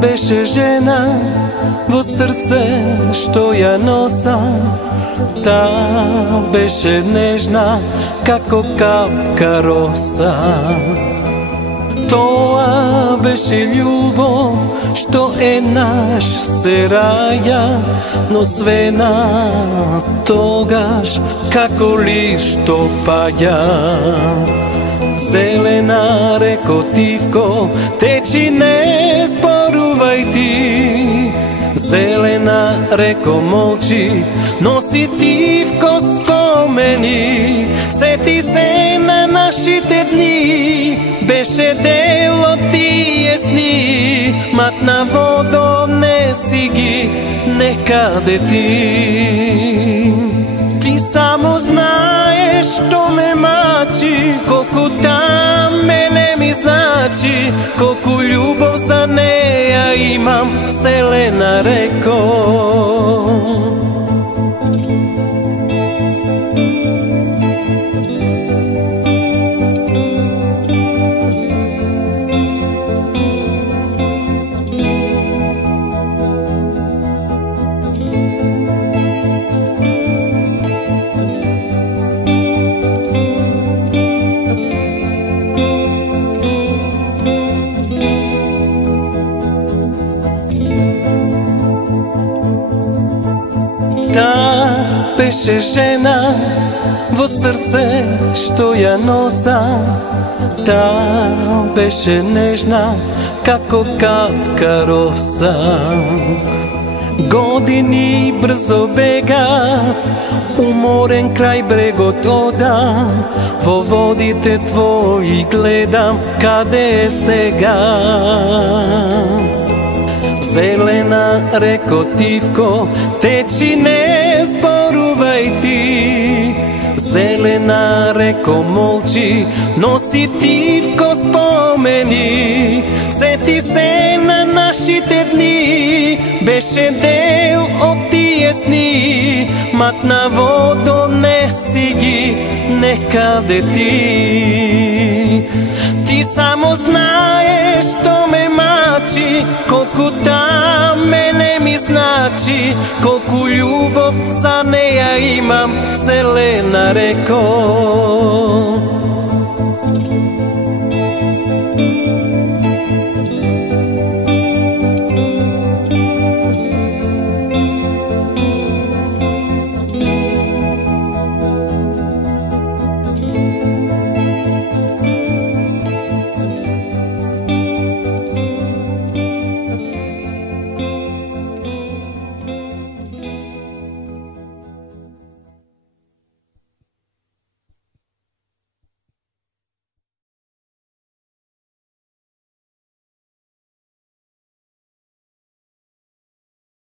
беше жена во срце што ја носам. Та беше нежна како капка роса. Тоа беше љубов што еднаш се раја, но свена тогаш како лишто паѓа. Зелена реко Тивко, течи не зборувај ти. Зелена реко молчи, носи Тивко спомени. Сети се на нашите дни, беше дел од тие сни. Матна водо не си ги некаде ти. Ти само знаеш што ме мачи, колку там мене ми значи, колку љубов за неја имам, Селена реко. Та беше жена во срце што ја носам. Та беше нежна како капка роса. Години брзо бегат, уморен крај брегот одам. Во водите твои гледам, каде е сега. Зелена реко Тивко, течи не зборувај ти. Зелена реко молчи, носи Тивко спомени. Сети се на нашите дни, беше дел од тие сни. Матна водо не си ги некаде ти. Ти само знаеш што ме мачи, колку там мене ми значи, колку љубов за неја имам, Селена реко.